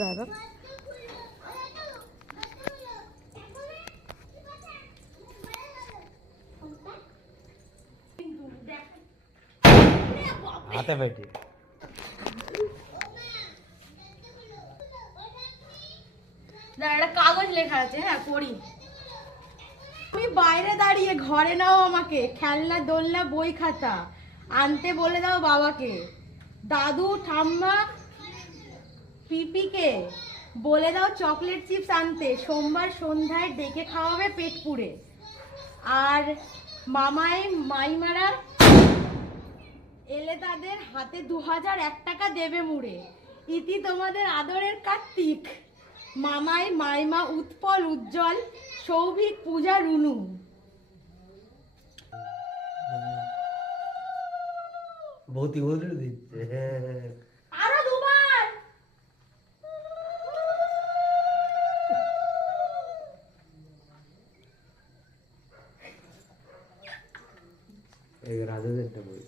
দাদা হাতে পেটে একটা কাগজ লেখা আছে, হ্যাঁ পড়ি। তুমি বাইরে দাঁড়িয়ে ঘরে নাও আমাকে, খেলনা দোলনা বই খাতা আনতে বলে দাও বাবাকে, দাদু ঠাম্মা পিপিকে বলে দাও চকলেট চিপস আনতে, সোমবার সন্ধ্যায় ডেকে খাওয়াবে পেট পুড়ে, আর মামায় মাইমারা এলে তাদের হাতে 2001 টাকা দেবে মুড়ে। ইতি তোমাদের আদরের কার্তিক, মামাই মাইমা উৎপল উজ্জ্বল সৌভিক পূজা রুনু। বহুতই বলে দিচ্ছে। আরো দুবার। এই রাজাদেরটা বই